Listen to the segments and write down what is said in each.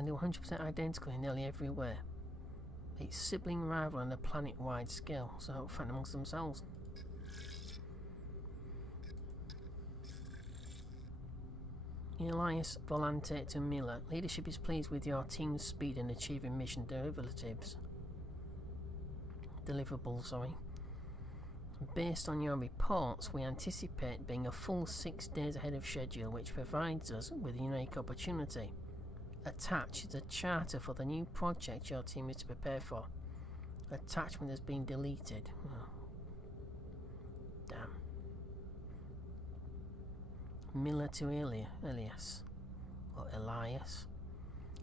and they were 100% identical in nearly every way. A sibling rival on a planet-wide scale, so fight amongst themselves. Elias Volante to Miller. Leadership is pleased with your team's speed in achieving mission deliverables. Based on your reports, we anticipate being a full 6 days ahead of schedule, which provides us with a unique opportunity. Attached is a charter for the new project your team is to prepare for. Attachment has been deleted. Oh. Damn. Miller to Elias. Or Elias.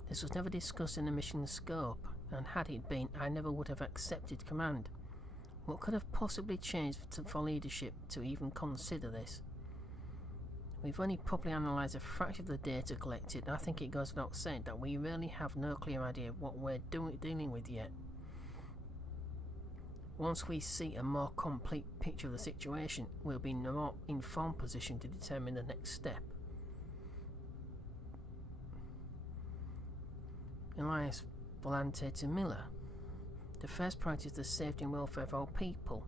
This was never discussed in the mission scope, and had it been, I never would have accepted command. What could have possibly changed for leadership to even consider this? We've only properly analysed a fraction of the data collected, and I think it goes without saying that we really have no clear idea of what we're dealing with yet. Once we see a more complete picture of the situation, we'll be in a more informed position to determine the next step. Elias Volante to Miller. The first priority is the safety and welfare of our people.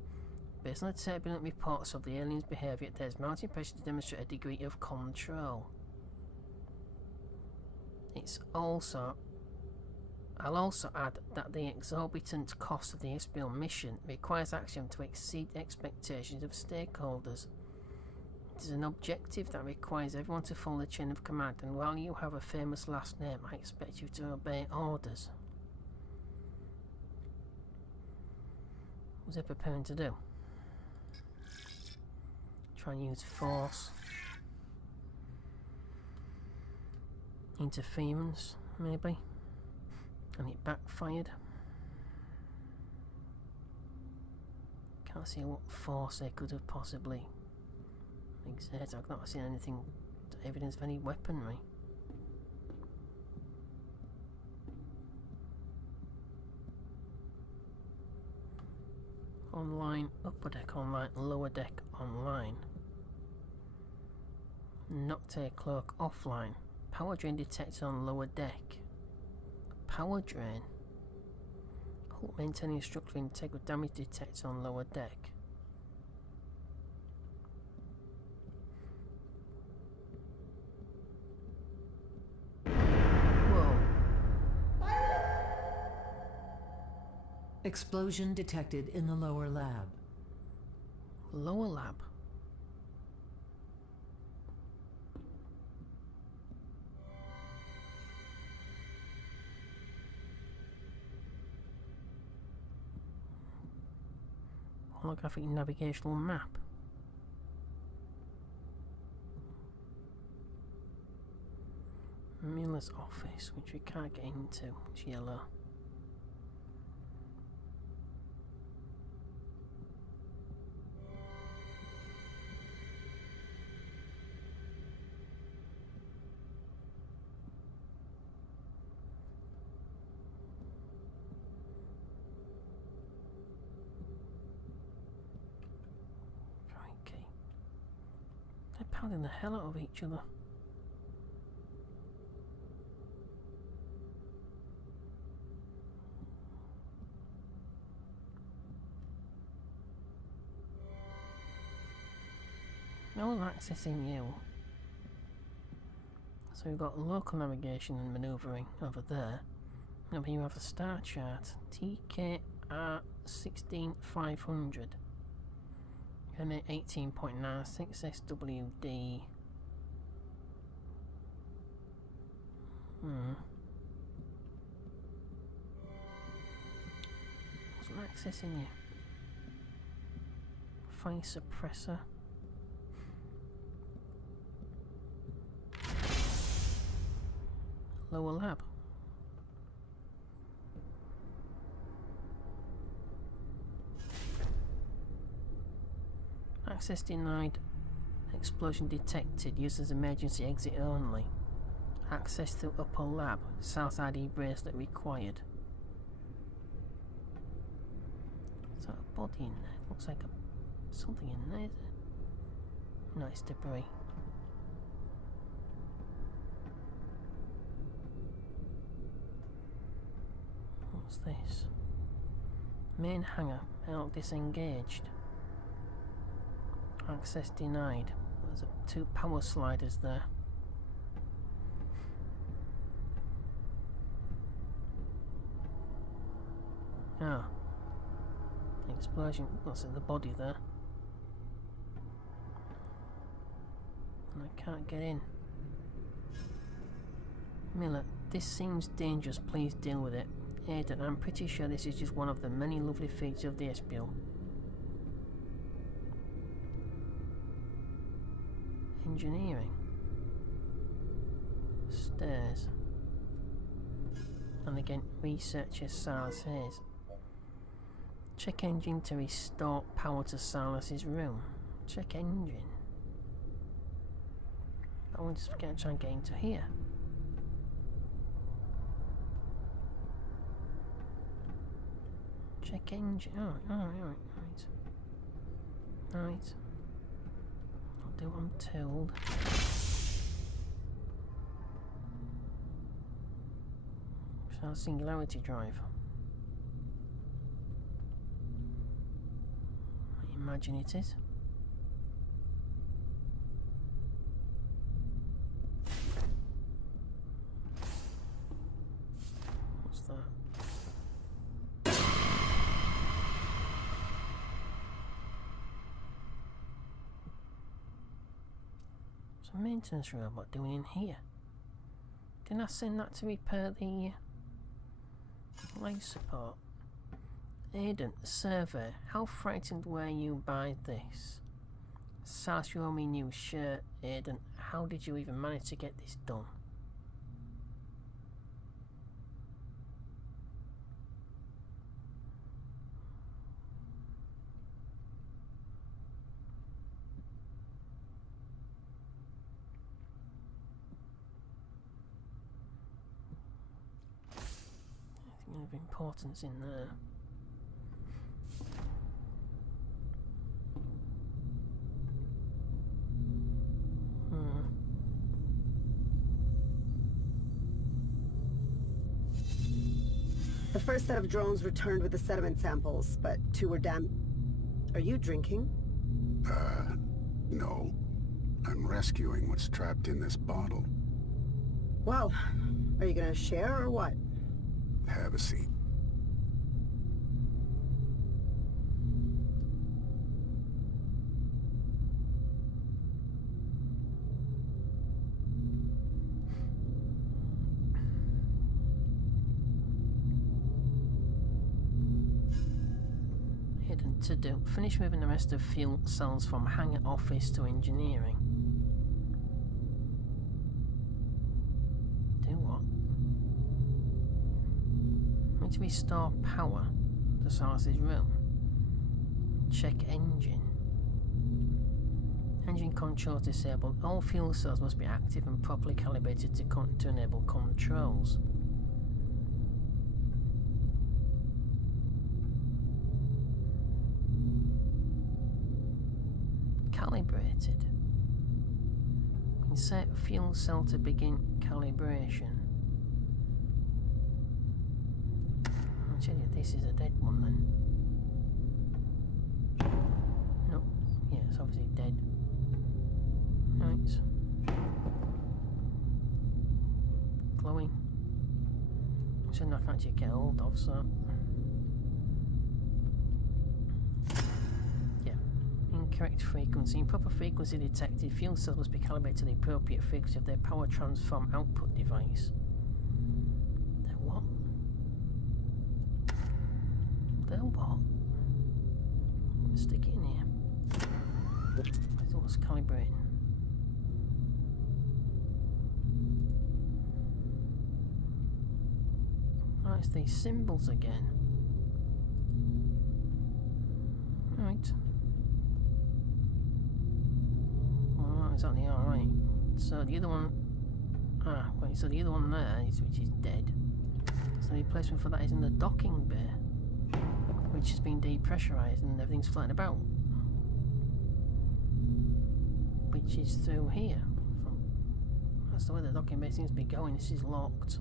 Based on the turbulent reports of the aliens' behaviour, there is mounting pressure to demonstrate a degree of control. I'll also add that the exorbitant cost of the SBL mission requires action to exceed expectations of stakeholders. It is an objective that requires everyone to follow the chain of command, and while you have a famous last name, I expect you to obey orders. What's it preparing to do? Try and use force. Interference, maybe. And it backfired. Can't see what force they could have possibly exerted. I've not seen anything to evidence of any weaponry. Online, upper deck online, lower deck online. Nocturne cloak offline. Power drain detected on lower deck. Power drain? Halt maintaining structural integrity, damage detected on lower deck. Explosion detected in the lower lab. Lower lab? Holographic navigational map. Miller's office, which we can't get into. It's yellow. Pounding the hell out of each other. No one's accessing you. So we've got local navigation and manoeuvring over there. Over here you have a star chart. TKR 16500. MA 18.96 SWD. Wasn't accessing you. Fire suppressor. Lower lab. Access denied. Explosion detected. Use as emergency exit only. Access to upper lab. South ID bracelet required. Is that a body in there? Looks like something in there, is it? No, it's debris. What's this? Main hangar, out disengaged. Access denied. There's two power sliders there. Ah. Explosion. What's in the body there? And I can't get in. Miller, this seems dangerous. Please deal with it. Aidan, I'm pretty sure this is just one of the many lovely features of the SBL. Engineering. Stairs. And again, researcher Silas Hayes. Check engine to restore power to Silas's room. Check engine. I want to try and get into here. Check engine. Oh, right. Right. I'll do what I'm told. Shall singularity drive. I imagine it is. What's that? What's a maintenance robot doing in here? Didn't I send that to repair the life support? Aidan, survey. How frightened were you by this? Sash, you owe me new shirt. Aidan, how did you even manage to get this done? Anything of importance in there? The first set of drones returned with the sediment samples, but 2 were Are you drinking? No. I'm rescuing what's trapped in this bottle. Well, are you gonna share or what? Have a seat. To do. Finish moving the rest of fuel cells from hangar office to engineering. Do what? Need to restore power to Silas's room. Check engine. Engine controls disabled. All fuel cells must be active and properly calibrated to enable controls. Calibrated. Insert fuel cell to begin calibration. I'll tell you, this is a dead one then. No, yeah, it's obviously dead. Right. Glowing. Something I can actually get hold of, so. Incorrect frequency. Improper frequency detected. Fuel cells must be calibrated to the appropriate frequency of their power transform output device. Their what? Their what? Stick it in here. I thought it was calibrating. Oh, it's these symbols again. Right. Exactly, alright. So the other one... Ah, wait, so the other one there, which is dead. So the replacement for that is in the docking bay, which has been depressurised and everything's floating about. Which is through here. That's the way the docking bay seems to be going. This is locked.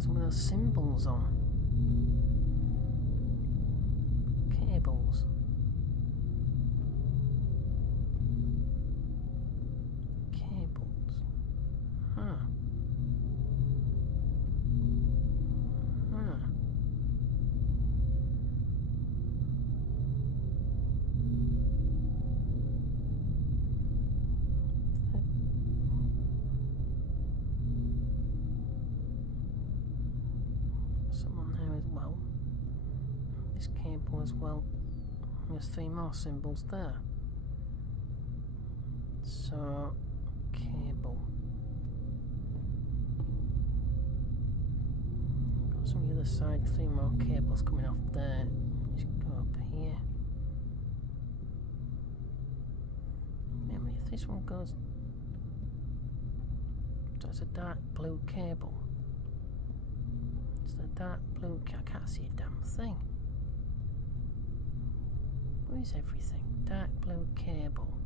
some of those symbols on. Cables. Cables. Huh. Huh. Someone there as well. This cable as well. There's 3 more symbols there. So, cable. Got some on the other side, 3 more cables coming off there. Just go up here. Remember, if this one goes. So it's a dark blue cable. It's the dark blue. I can't see a damn thing. Where is everything? Dark blue cable.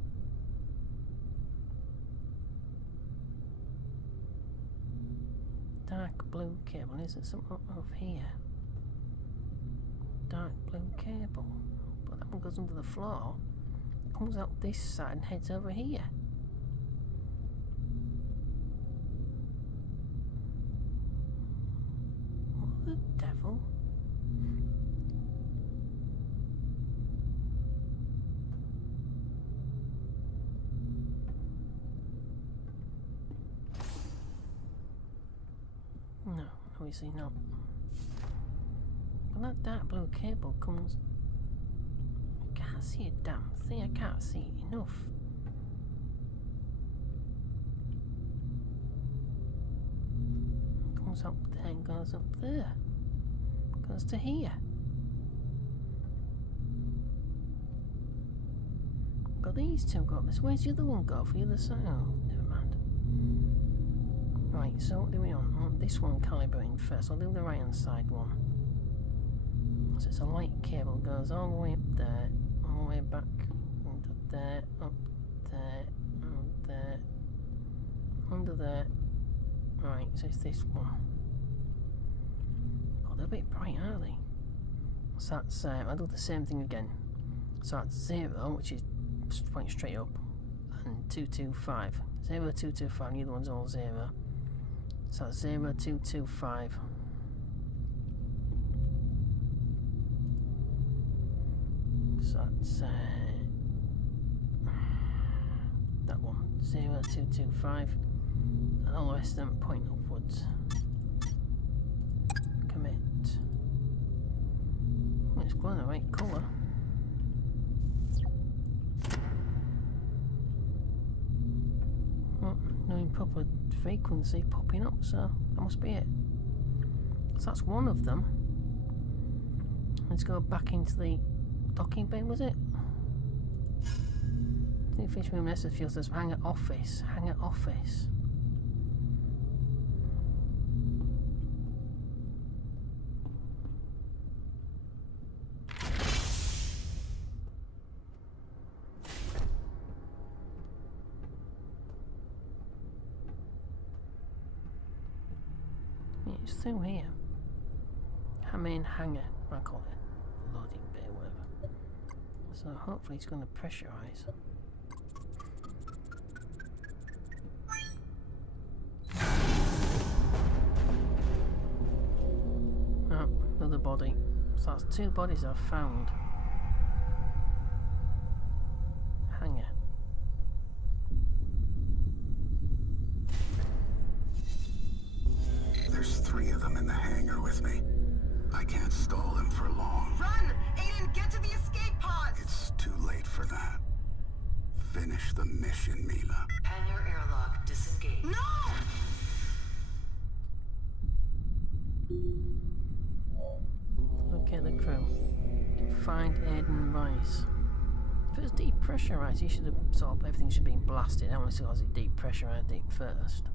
Dark blue cable. Is it something over here? Dark blue cable. But that one goes under the floor. Comes out this side and heads over here. What the devil? No, obviously not. Well, that dark blue cable comes. I can't see a damn thing. I can't see enough. Comes up there and goes up there. Goes to here. Got these two got this. Where's the other one go for the other side? Oh, never mind. Right, so what do we want? I want this one calibrating first. I'll do the right hand side one. So it's a light cable, goes all the way up there, all the way back, under there, up there, up there, under there. Right, so it's this one. Oh, they're a bit bright, aren't they? So that's, I'll do the same thing again. So that's 0, which is pointing straight up, and 225. 0, 225, and the other one's all 0. So that's 0, 225. So that's that one, 0, 225, and all the rest of them point upwards. Commit. Oh, it's going the right colour. Oh, no improper frequency popping up, so that must be it. So that's one of them. Let's go back into the docking bay, was it? Didn't finish moving this field. Says hangar office. Hangar office. Yeah, it's through here. Main hangar, I call it. Loading bay, whatever. So hopefully it's going to pressurize. Oh, another body. So that's 2 bodies I've found. Hangar. There's 3 of them in the hangar with me. I can't stall them for long. Run! Aiden, get to the escape pods! It's too late for that. Finish the mission, Mila. Hangar airlock disengaged. No! Okay, the crew. Find Aiden Rice. If it was depressurized, you should have sort of everything should have been blasted. I want to see was it depressurized it first.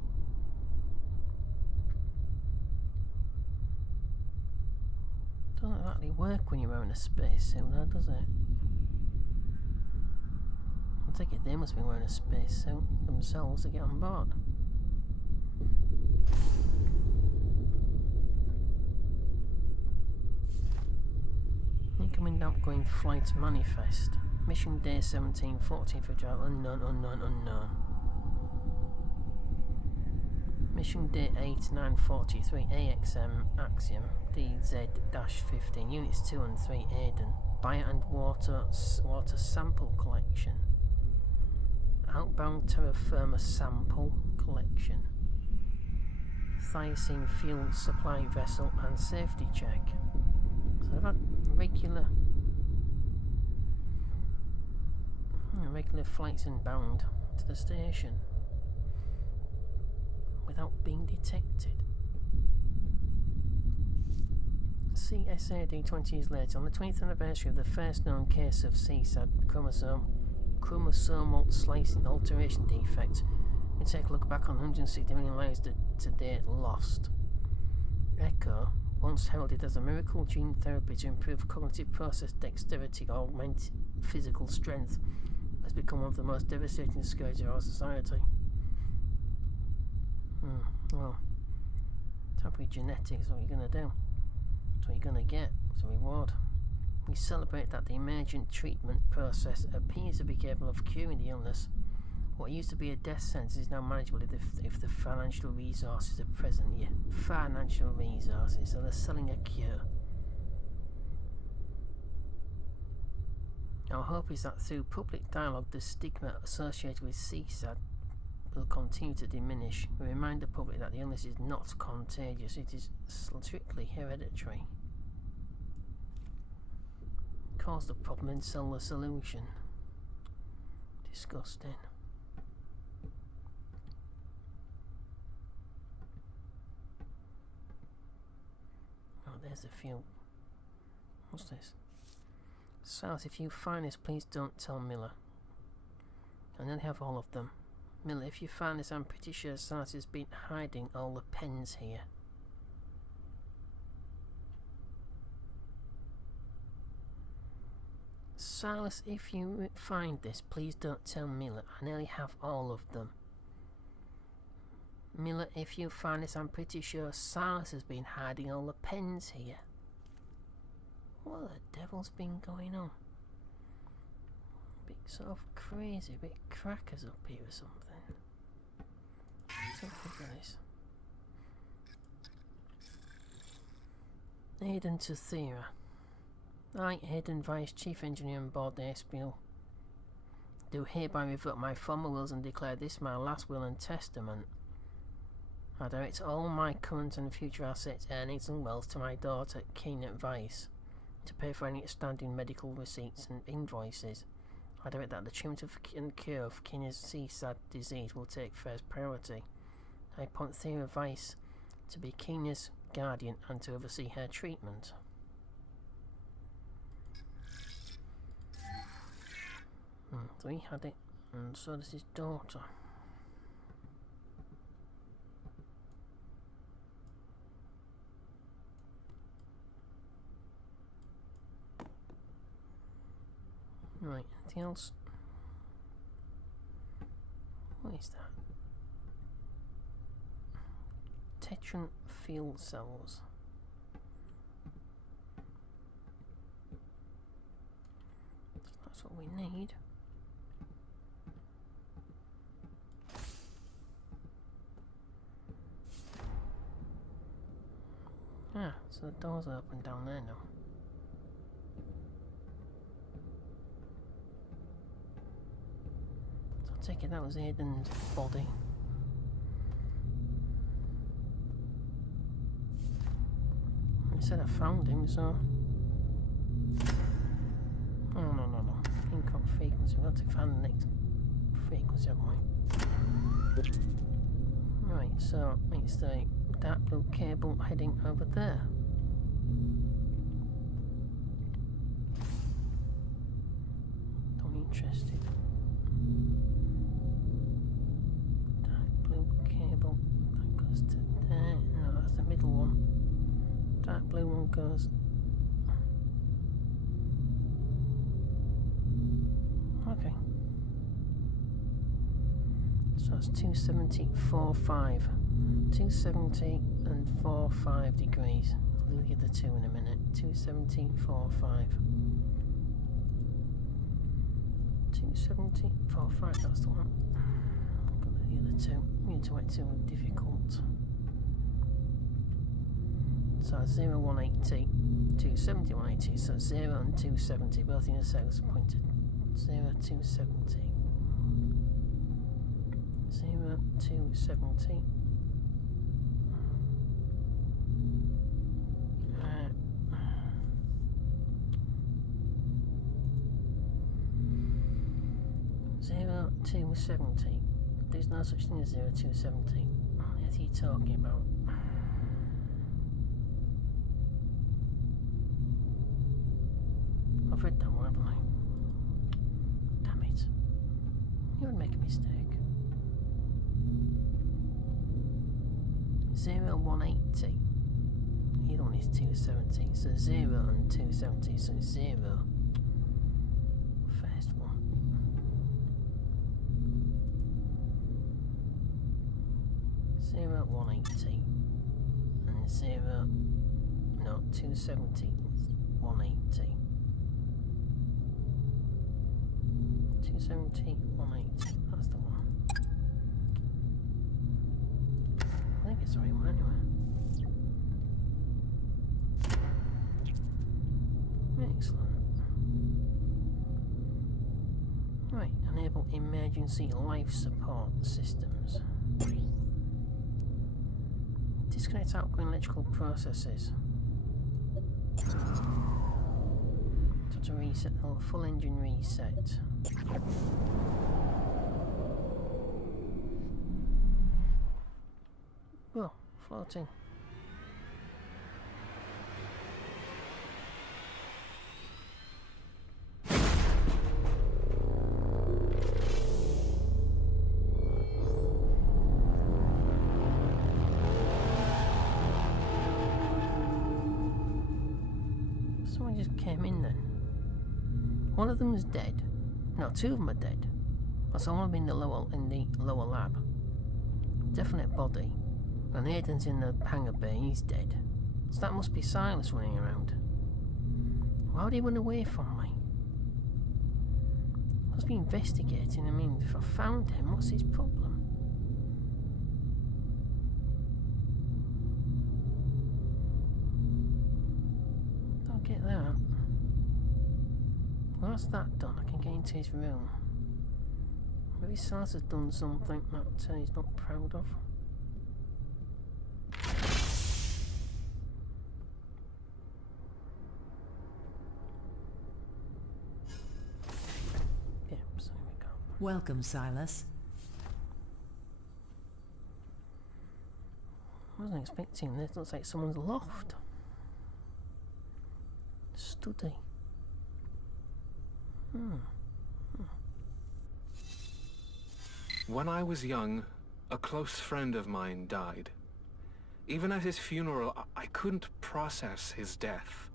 Doesn't actually work when you're wearing a spacesuit, though, does it? I take it they must be wearing a spacesuit themselves to get on board. Incoming outgoing flight manifest. Mission day 17, 14th of July, unknown. Mission day 8, 943, AXM, Axiom, DZ-15, Units 2 and 3, Aiden. Bio and water sample collection. Outbound terra firma sample collection. Thylacine fuel supply vessel and safety check. So I've had regular flights inbound to the station without being detected. CSAD 20 years later, on the 20th anniversary of the first known case of CSAD chromosomal slicing alteration defect, we take a look back on 160 million lives to date lost. ECHO, once heralded as a miracle gene therapy to improve cognitive process dexterity or augment physical strength, has become one of the most devastating scourges of our society. Well, temporary genetics, what are you going to do? That's what you're going to get. It's a reward. We celebrate that the emergent treatment process appears to be capable of curing the illness. What used to be a death sentence is now manageable if the financial resources are present. Yeah, financial resources. So they're selling a cure. Our hope is that through public dialogue, the stigma associated with CSAD will continue to diminish. We remind the public that the illness is not contagious, it is strictly hereditary. Cause the problem and sell the solution. Disgusting. Oh, there's a few. What's this? Silas, if you find this, please don't tell Miller. I nearly have all of them. Miller, if you find this, I'm pretty sure Silas has been hiding all the pens here. Silas, if you find this, please don't tell Miller. I nearly have all of them. Miller, if you find this, I'm pretty sure Silas has been hiding all the pens here. What the devil's been going on? Bit sort of crazy, a bit crackers up here or something. Let's have a look at this. Aiden to Thera. I, Aiden, Vice Chief Engineer on board the SPL, do hereby revoke my former wills and declare this my last will and testament. I direct all my current and future assets, earnings and wealth to my daughter, Keenan Vice, to pay for any outstanding medical receipts and invoices. I direct that the treatment and cure of Keenan's CSAD disease will take first priority. I appoint Thera Vice to be Keenan's guardian and to oversee her treatment. So he had it, and so does his daughter. Right, anything else? What is that? Tetran field cells. That's what we need. Ah, so the doors are open down there now. So I take it that was Aiden's body. He said I found him, so... Oh, no. Incorrect frequency. We've got to find the next frequency, haven't we? Right, so it's the dark blue cable heading over there. Don't be interested. Dark blue cable that goes to there. No, that's the middle one. Dark blue one goes. Okay. So that's 270, 4.5. 270 and 4.5 degrees. lose the other two in a minute. 270.45. 270.45, that's the one. Got the other two. The other two are too difficult. So 0, 180, 270, 180, so 0 and 270, both in the cells pointed. 0, 270. 0, 270. 0, 270. There's no such thing as 0, 270. What is he talking about? I've read that one, haven't I? Damn it. You would make a mistake. 0, 180. The other one is 270. So 0 and 270. So 0. First one. 0, 180. And 0. No, 270. 180. 270, 180, that's the one. I think it's the right one anyway. Excellent. Right, enable emergency life support systems. Disconnect outgoing electrical processes. To reset, full engine reset. Oh, floating. Someone just came in then. One of them is dead. No, two of them are dead. That's all in the lower lab. Definite body. And Aiden's in the hangar bay, he's dead. So that must be Silas running around. Why would he run away from me? I must be investigating. I mean, if I found him, what's his problem? Don't get that. Well, that's that done. I can get into his room. Maybe Silas has done something that he's not proud of. Yeah, so here we go. Welcome, Silas. I wasn't expecting this. Looks like someone's loft. Study. When I was young, a close friend of mine died. Even at his funeral, I couldn't process his death.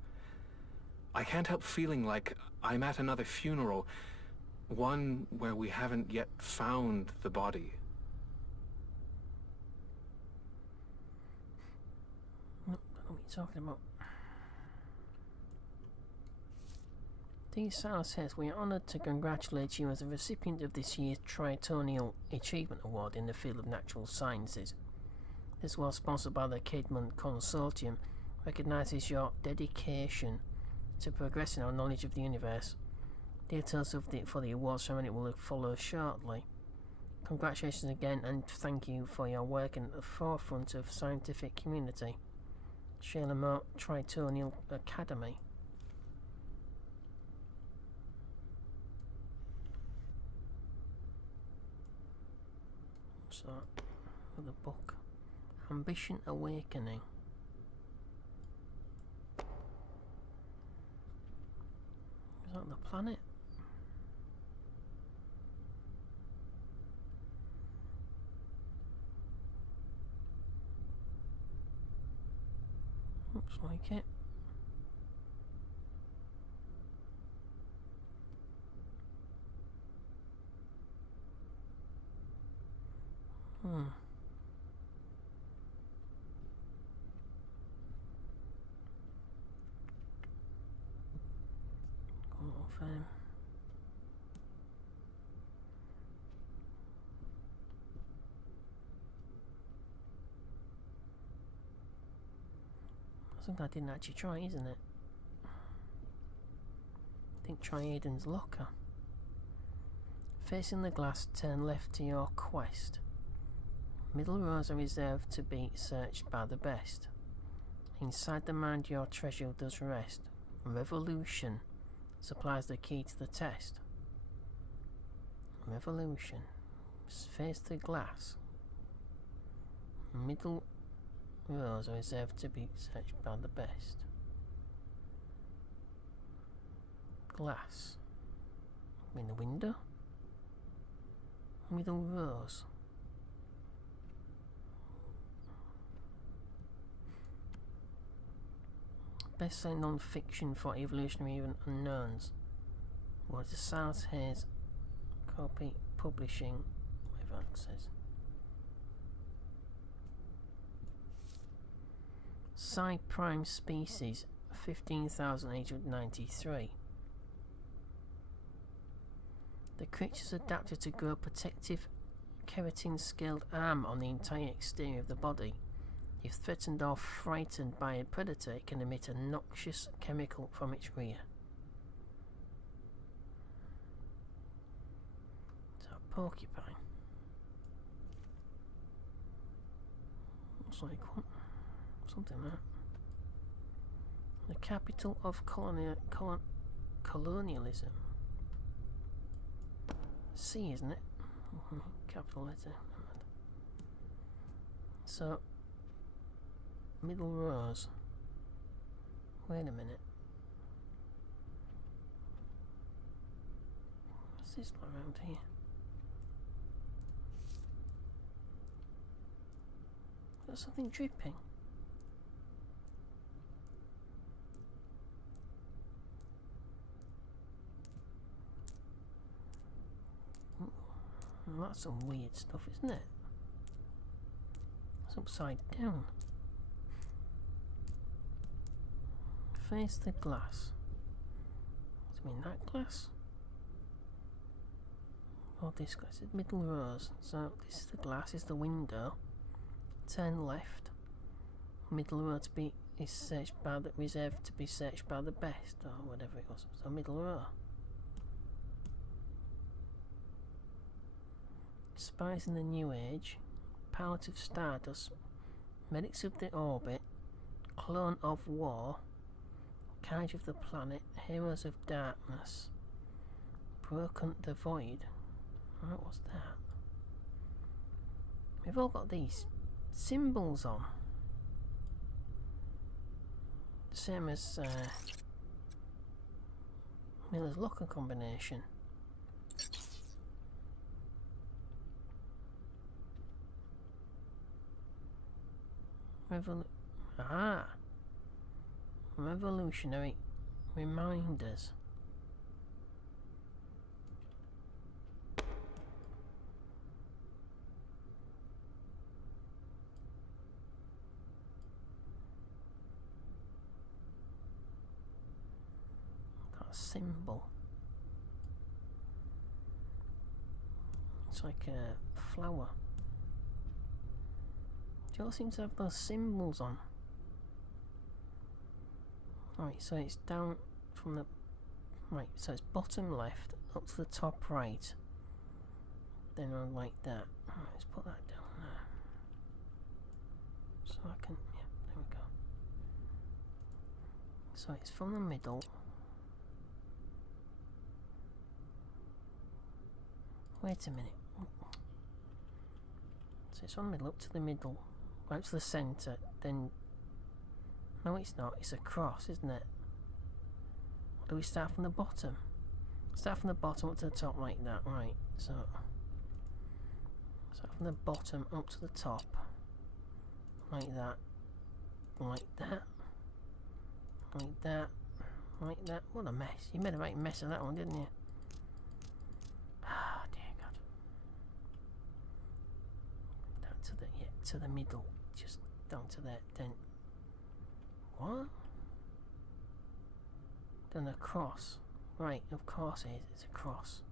I can't help feeling like I'm at another funeral, one where we haven't yet found the body. No, I don't know what you're talking about. D. Silas says, we are honoured to congratulate you as a recipient of this year's Tritonal Achievement Award in the field of natural sciences. This award, sponsored by the Caedmon Consortium, recognises your dedication to progressing our knowledge of the universe. Details for the award ceremony will follow shortly. Congratulations again, and thank you for your work at the forefront of scientific community. Shalamar Tritonal Academy. So, for the book, Ambition Awakening. Is that the planet? Looks like it. Something I didn't actually try, isn't it? I think try Aiden's locker. Facing the glass, turn left to your quest. Middle rows are reserved to be searched by the best. Inside the mind your treasure does rest. Revolution supplies the key to the test. Revolution. Face the glass. Middle rows are reserved to be searched by the best. Glass. I mean the window? Middle rows. Best-selling non-fiction for evolutionary unknowns. Was the South Hayes Copy Publishing, whatever it says. Psi Prime Species 15,893. The creature's adapted to grow protective keratin-scaled arm on the entire exterior of the body. If threatened or frightened by a predator, it can emit a noxious chemical from its rear. So, porcupine. Looks like what? Something like that. The capital of colonialism. C, isn't it? Capital letter. So, middle rows. Wait a minute. What's this around here? Got something dripping. Well, that's some weird stuff, isn't it? It's upside down. Face the glass. What do you mean, that glass? Oh, this glass is middle rows. So this is the glass, is the window. Turn left. Middle row to be is searched by the reserved to be searched by the best, or whatever it was. So middle row. Spies in the New Age, Pilot of Stardust, Medics of the Orbit, Clone of War, Cage of the Planet, Heroes of Darkness, Broken the Void. What was that? We've all got these symbols on. Same as Miller's locker combination. Revolutionary reminders. That symbol. It's like a flower. They all seem to have those symbols on. Right, so it's down from the... Right, so it's bottom left, up to the top right. Then on like that. Right, let's put that down there. So I can... Yeah, there we go. So it's from the middle. Wait a minute. So it's from the middle, up to the middle. Right to the centre, then... No, it's not. It's a cross, isn't it? Or do we start from the bottom? Start from the bottom up to the top like that. Right, so... Start from the bottom up to the top. Like that. Like that. Like that. Like that. What a mess. You made a right mess of that one, didn't you? Ah, dear God. Down to the... Yeah, to the middle. Just down to that, then... What? Then across. Right, of course it is. It's a cross.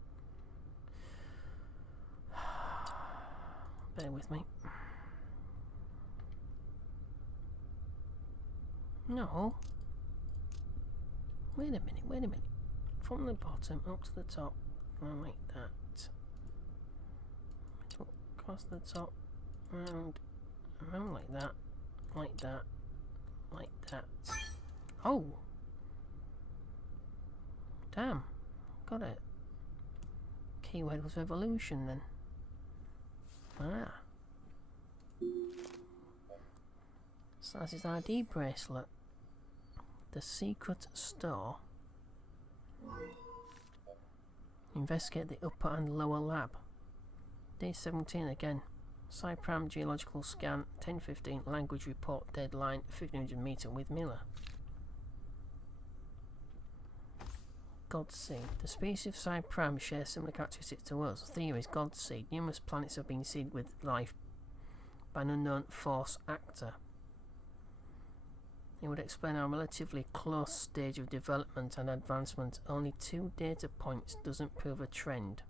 Bear with me. No. Wait a minute. From the bottom up to the top, like that. Across the top, round like that, like that, like that. Oh! Damn, got it. Keyword was evolution then. Ah. So that's his ID bracelet. The secret store. Investigate the upper and lower lab. Day 17 again. Cypram geological scan 10:15 language report deadline 1500 meter with Miller. Godseed. The species of Cypram shares similar characteristics to us. Theory is Godseed. Numerous planets have been seeded with life by an unknown force actor. It would explain our relatively close stage of development and advancement. Only 2 data points doesn't prove a trend.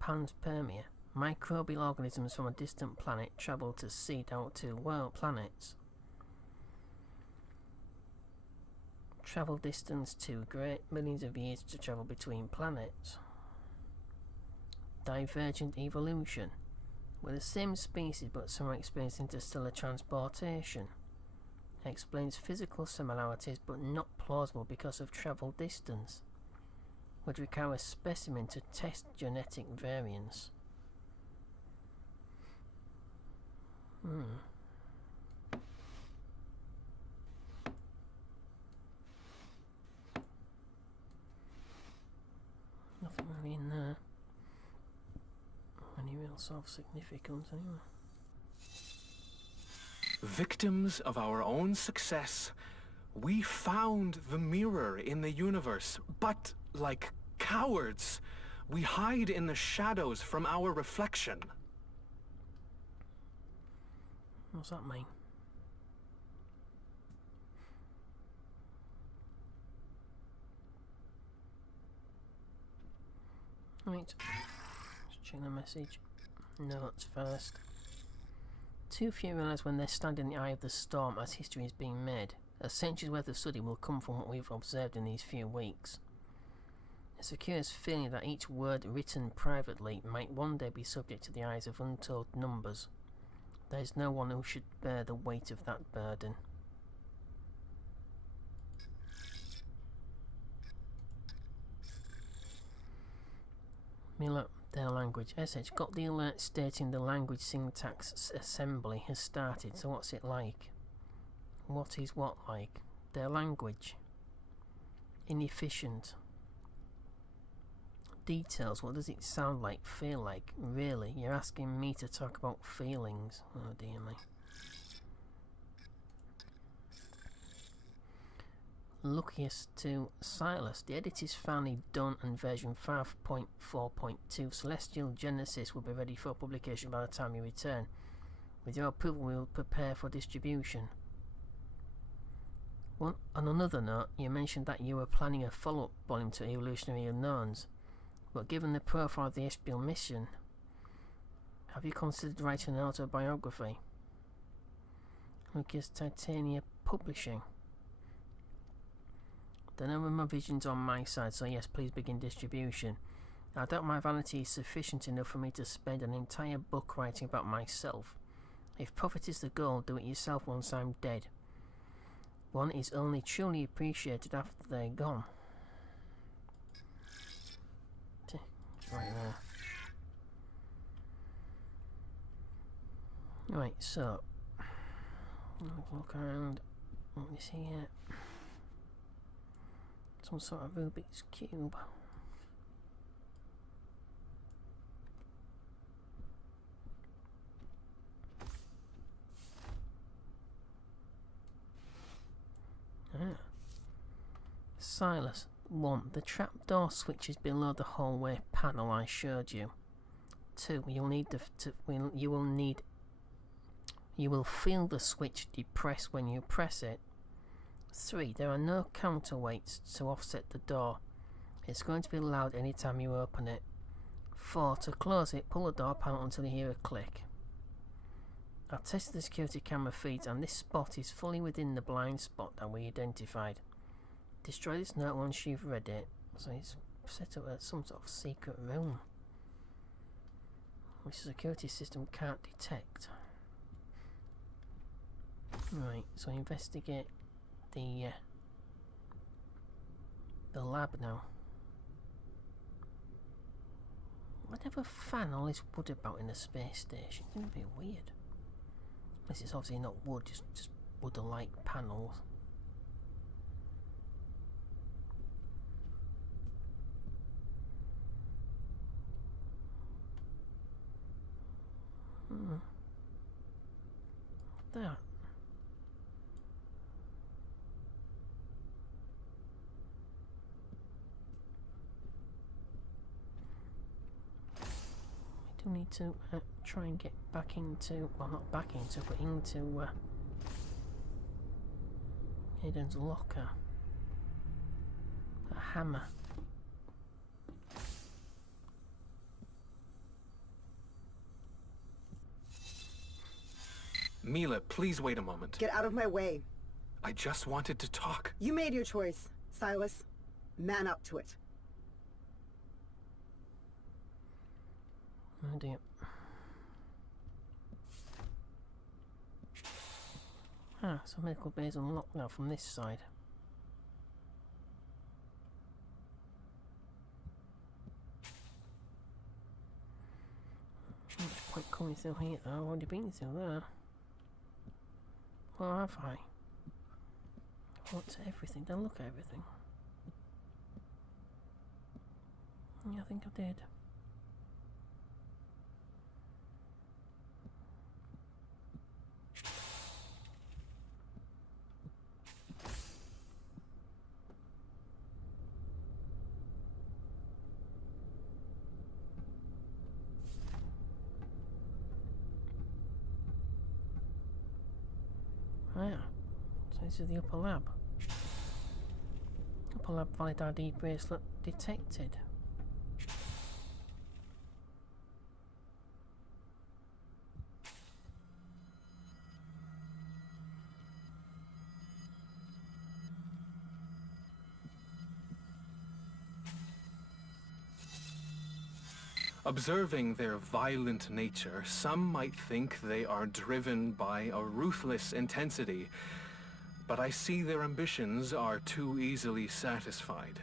Panspermia. Microbial organisms from a distant planet travel to seed out to world planets. Travel distance too great, millions of years to travel between planets. Divergent evolution. We're the same species but some experience interstellar transportation. Explains physical similarities but not plausible because of travel distance. Would require a specimen to test genetic variance. Nothing really in there. Any real sort of significance anyway. Victims of our own success, we found the mirror in the universe, but like cowards, we hide in the shadows from our reflection. What's that mean? Right. Let's check the message. Notes first. Too few realise when they stand in the eye of the storm as history is being made. A century's worth of study will come from what we've observed in these few weeks. It's a curious feeling that each word written privately might one day be subject to the eyes of untold numbers. There is no one who should bear the weight of that burden. Miller, their language. SH got the alert stating the language syntax assembly has started, so what's it like? What is what like? Their language. Inefficient. Details, what does it sound like, feel like? Really? You're asking me to talk about feelings? Oh dear me. Luckiest to Silas. The edit is finally done and version 5.4.2 Celestial Genesis will be ready for publication by the time you return. With your approval we will prepare for distribution. On another note, you mentioned that you were planning a follow-up volume to Evolutionary Unknowns, but given the profile of the SBL mission, have you considered writing an autobiography? Lucas Titania Publishing. There are no more visions on my side, so yes, please begin distribution. I doubt my vanity is sufficient enough for me to spend an entire book writing about myself. If profit is the goal, do it yourself once I'm dead. One is only truly appreciated after they're gone. Right there. Right, so look around. What is here? Some sort of Rubik's Cube. Silas, 1. The trapdoor switch is below the hallway panel I showed you. 2. You will feel the switch depress when you press it. 3. There are no counterweights to offset the door. It's going to be loud anytime you open it. 4. To close it, pull the door panel until you hear a click. I've tested the security camera feeds and this spot is fully within the blind spot that we identified. Destroy this note once you've read it. So it's set up as some sort of secret room, which the security system can't detect. Right, so investigate the lab now. I'd have a fan all this wood about in a space station. It would be weird. Unless it's obviously not wood, just wood-like panels. There. We do need to try and get back into, well, not back into, but into Aiden's locker. A hammer. Mila, please wait a moment. Get out of my way. I just wanted to talk. You made your choice, Silas. Man up to it. Oh dear. Ah, so medical bay is unlocked now from this side. Not quite coming through here though. I've already been through there. Well, have I? What's everything? Don't look at everything. Yeah, I think I did. Ah, so this is the upper lab. Upper lab valid ID bracelet detected. Observing their violent nature, some might think they are driven by a ruthless intensity, but I see their ambitions are too easily satisfied.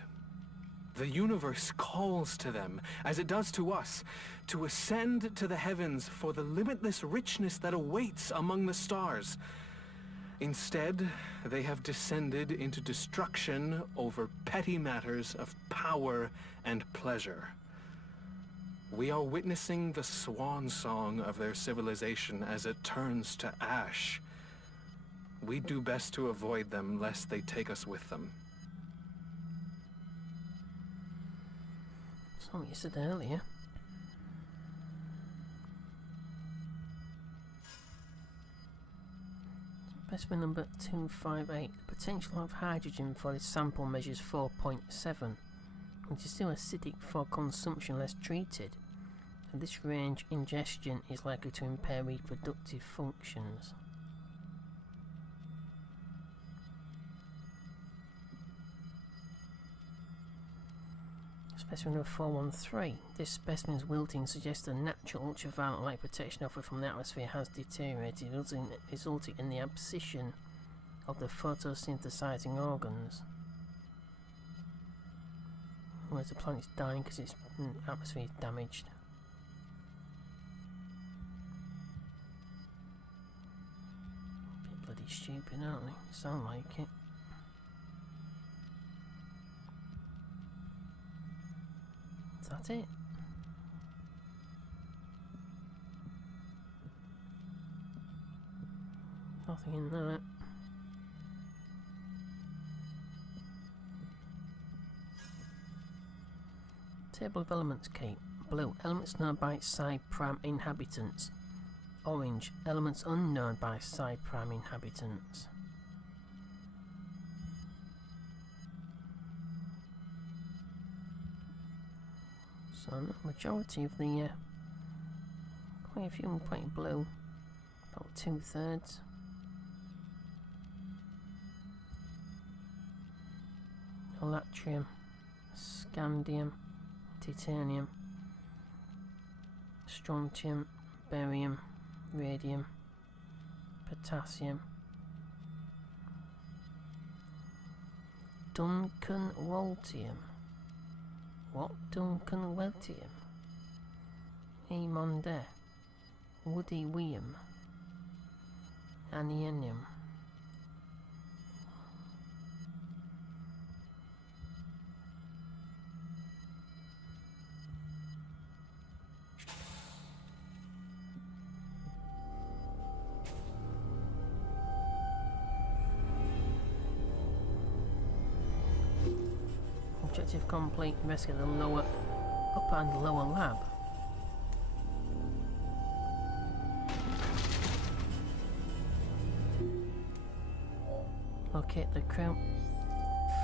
The universe calls to them, as it does to us, to ascend to the heavens for the limitless richness that awaits among the stars. Instead, they have descended into destruction over petty matters of power and pleasure. We are witnessing the swan song of their civilization as it turns to ash. We do best to avoid them lest they take us with them. That's what you said earlier. Specimen number 258. The potential of hydrogen for this sample measures 4.7, which is still acidic for consumption unless treated. At this range, ingestion is likely to impair reproductive functions. Specimen number 413. This specimen's wilting suggests the natural ultraviolet light protection offered from the atmosphere has deteriorated, resulting in the abscission of the photosynthesizing organs. Whereas the planet's dying because its atmosphere is damaged. Bit bloody stupid, aren't they? Sound like it. Is that it? Nothing in there. Table of elements key. Blue, elements known by Psi-Prime inhabitants. Orange, elements unknown by Psi-Prime inhabitants. So the majority of the quite a few of them quite blue, about 2/3. Alatrium, scandium, titanium, strontium, barium, radium, potassium, Duncan-Waltium. What? Duncan-Waltium? Emonde, Woody-Weum, Anionium. Objective complete. Investigate the upper and lower lab. Locate the crew.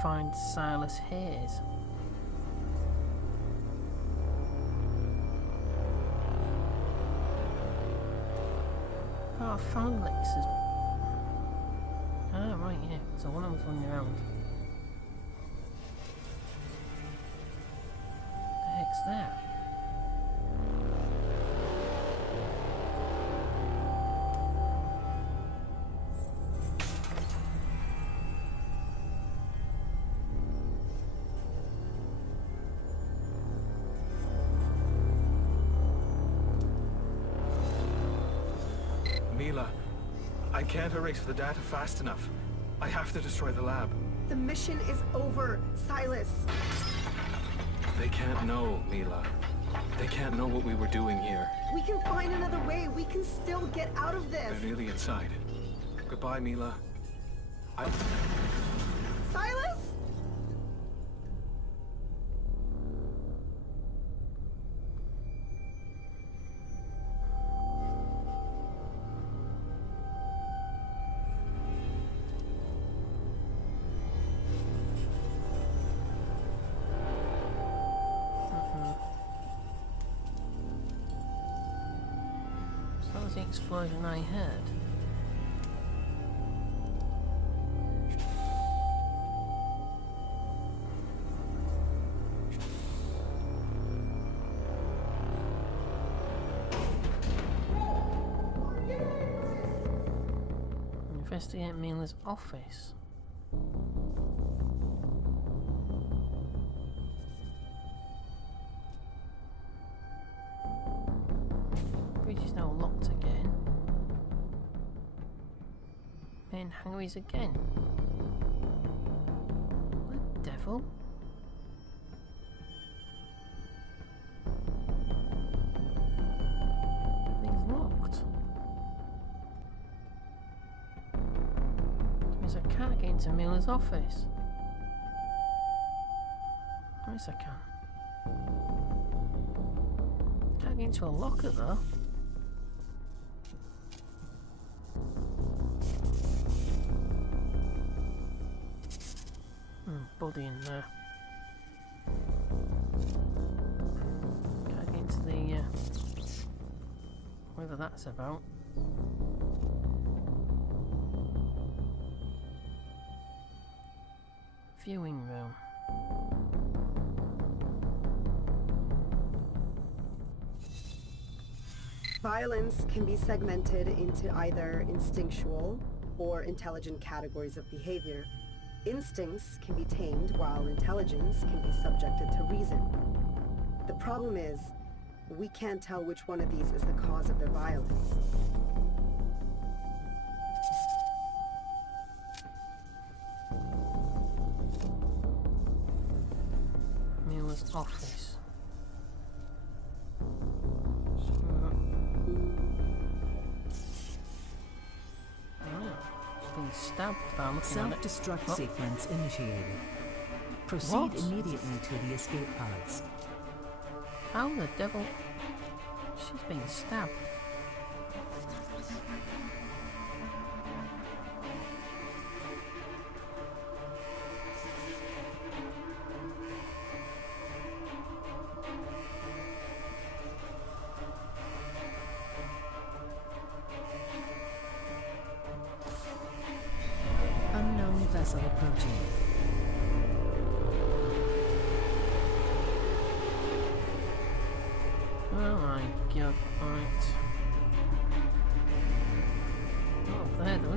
Find Silas Hayes. Oh, I found Lex's. Ah, right, yeah. So one of them's running around. There. Mila, I can't erase the data fast enough. I have to destroy the lab. The mission is over, Silas. They can't know, Mila. They can't know what we were doing here. We can find another way. We can still get out of this. They're really inside. Goodbye, Mila. Silas? That was the explosion I heard. Investigate Mila's office. Bridge is now locked again. Main hangar is again. What the devil? Everything's locked. That means I can't get into Mila's office. Yes, I can. Can't get into a locker though. Body in there. Can't get into the whatever that's about. Viewing room. Violence can be segmented into either instinctual or intelligent categories of behavior. Instincts can be tamed, while intelligence can be subjected to reason. The problem is, we can't tell which one of these is the cause of their violence. Mila's office. Been stabbed by looking at it. Self-destruct sequence initiated. Proceed What? immediately to the escape pods. How the devil? She's been stabbed.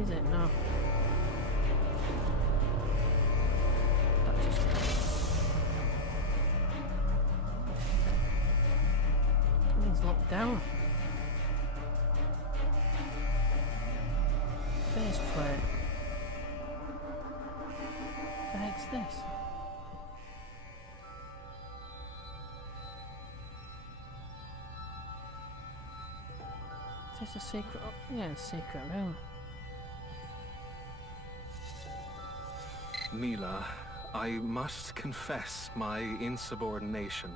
is it? No. That just... Everything's locked down. Faceplate. The heck's this? Is this a secret? Yeah, a secret room. Mila, I must confess my insubordination.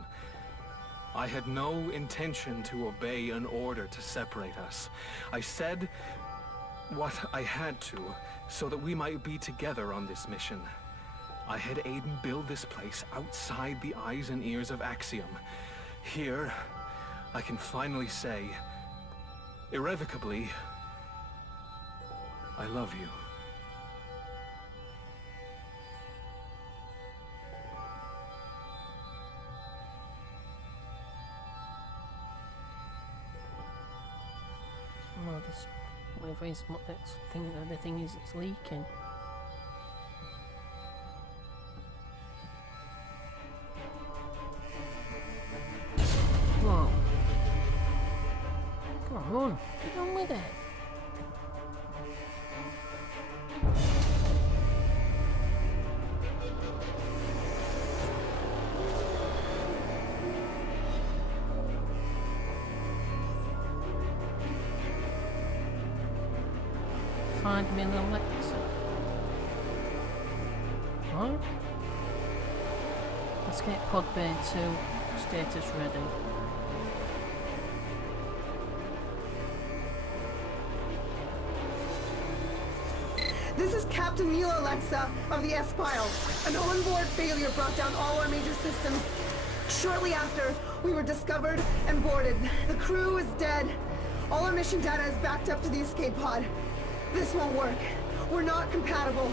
I had no intention to obey an order to separate us. I said what I had to, so that we might be together on this mission. I had Aiden build this place outside the eyes and ears of Axiom. Here, I can finally say, irrevocably, I love you. Well, this, whatever is, the thing is, it's leaking. Whoa. Come on, run. Get on with it. Find me the Alexa. What? Escape pod bay 2. Status ready. This is Captain Neil Alexa of the S-Pile. An onboard failure brought down all our major systems. Shortly after, we were discovered and boarded. The crew is dead. All our mission data is backed up to the escape pod. This won't work. We're not compatible.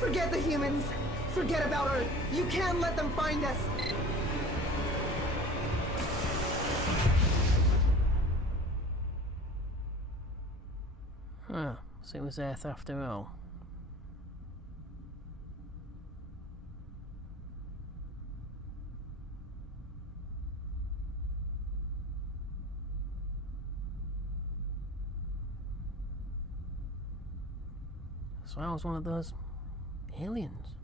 Forget the humans. Forget about Earth. You can't let them find us. Huh, so it was Earth after all. So I was one of those aliens.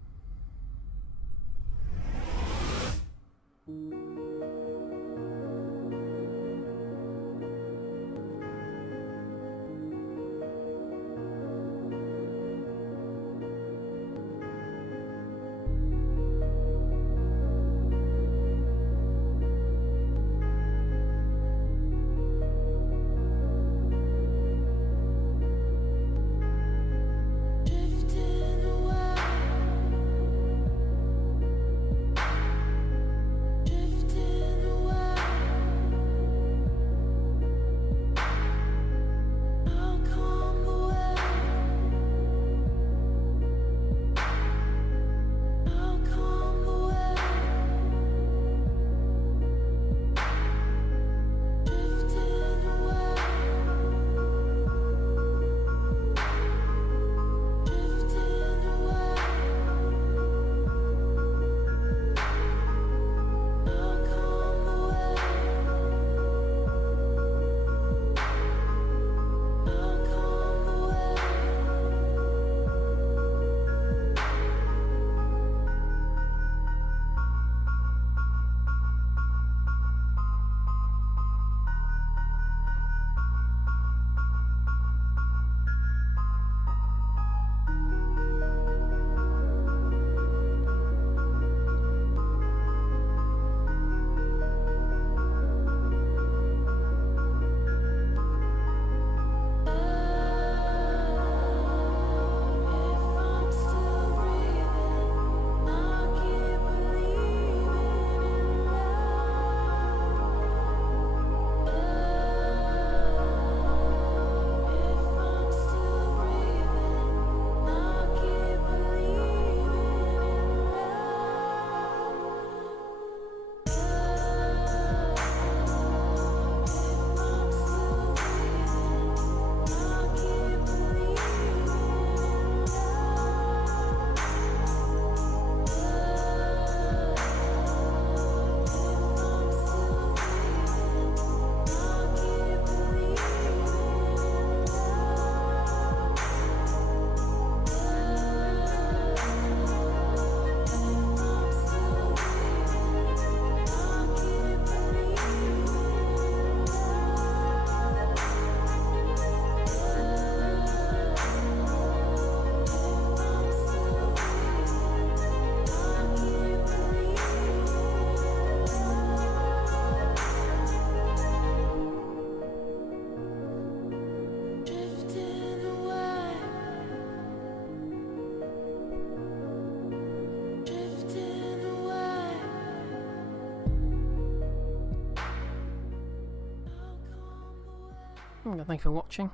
Thank you for watching.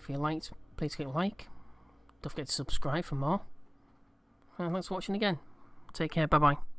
If you liked, please click like. Don't forget to subscribe for more. And thanks for watching again. Take care. Bye bye.